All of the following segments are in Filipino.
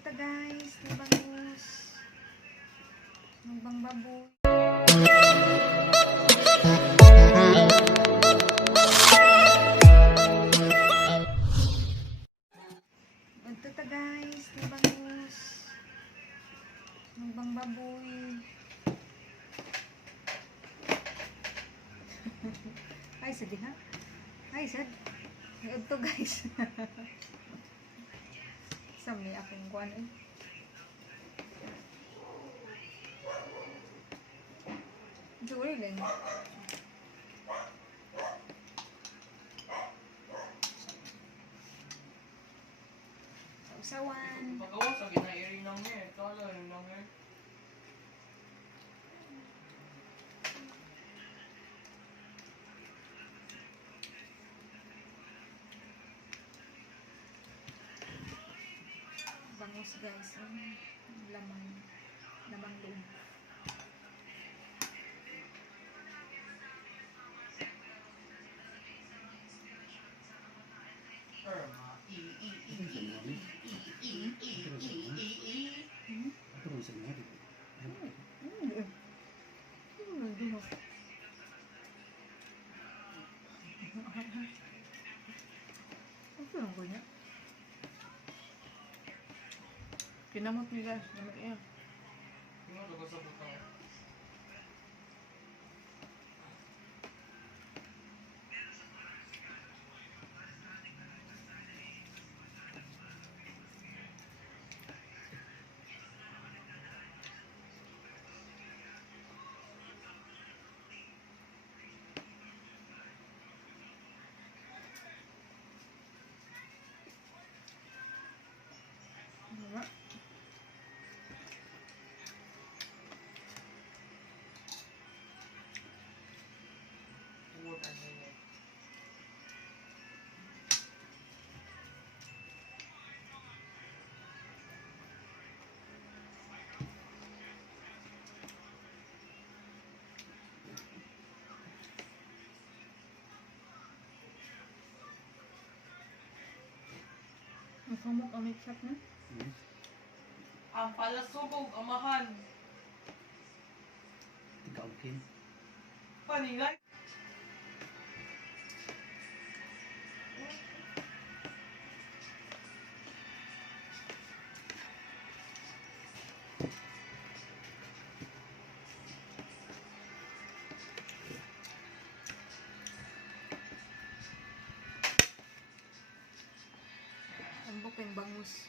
ta guys, ng bangus. Ng bangbaboy. Ito ta guys, ng bangus. Ng bangbaboy. Ay, sad ha? Ay, sad. Ito guys. Sami akong kuwan eh. Jewelry lang. Sausawan. Pagawa sa ginairing ng hair. Kala rin ng hair. Bangus guys. Ang laman. Lamang loob. Kinamot ni guys, namot iya. Tingnan ko sa butang. Diba? Tuwod ang hair. Masamok ang mix up na. Ang palasubog, amahan. Gawin. Paningay. Ambok yung bangus.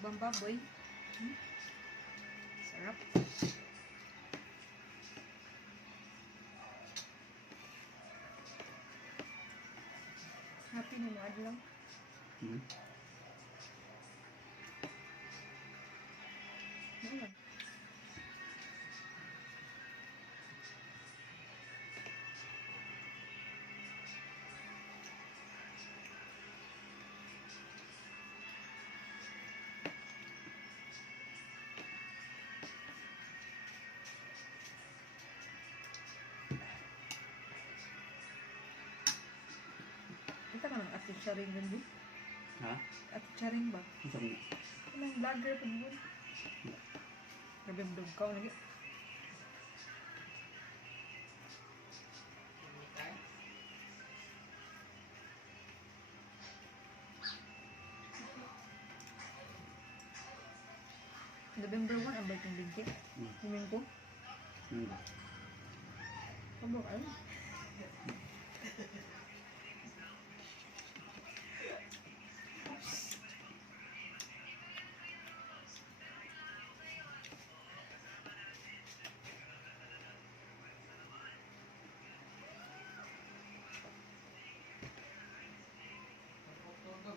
Bambaboy. Sarap. Happy na mo adlaw. Ayan. Ito ka ng ati charing gandi? Ha? Ati charing ba? Isang Anong vlogger pa doon? Nabimdog ka o nag- November 1 ang birthday bigit. Domingo. Kabok ay.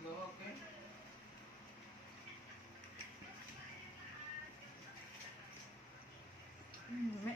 Okay. Me.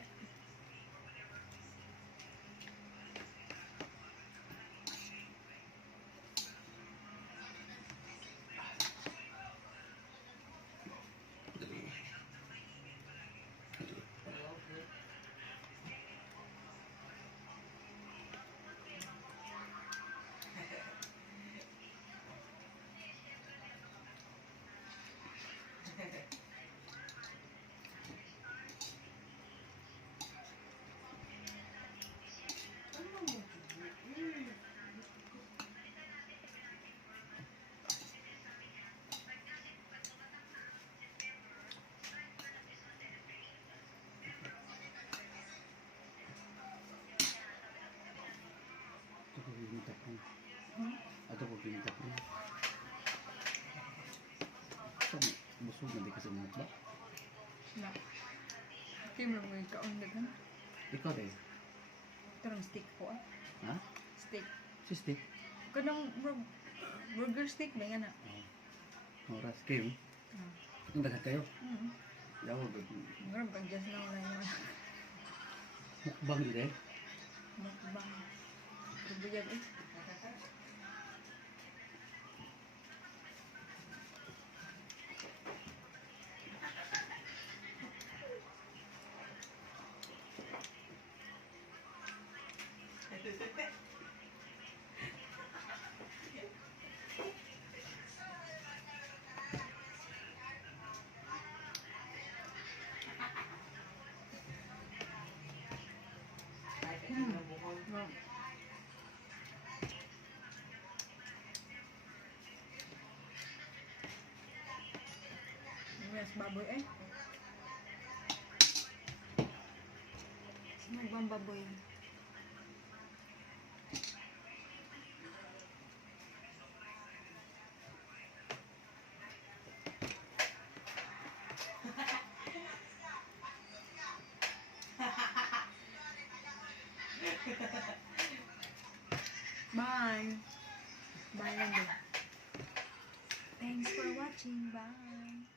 Busog na di ka sa mga ba? Na. Kim lang mo yung kaon daghan. Ikaw day. Tarang steak ko ah. Ha? Steak. Si Steve? Kanang burger steak ba yan ah? Oras. Kayo? Ang dagat kayo? Yaw, Marami pag just lang lang yung mukbang di day. mukbang. Rubuyag eh. Wow. Yes, baboy eh. Sino bang baboy? Bye. Bye lang din. Thanks for watching. Bye.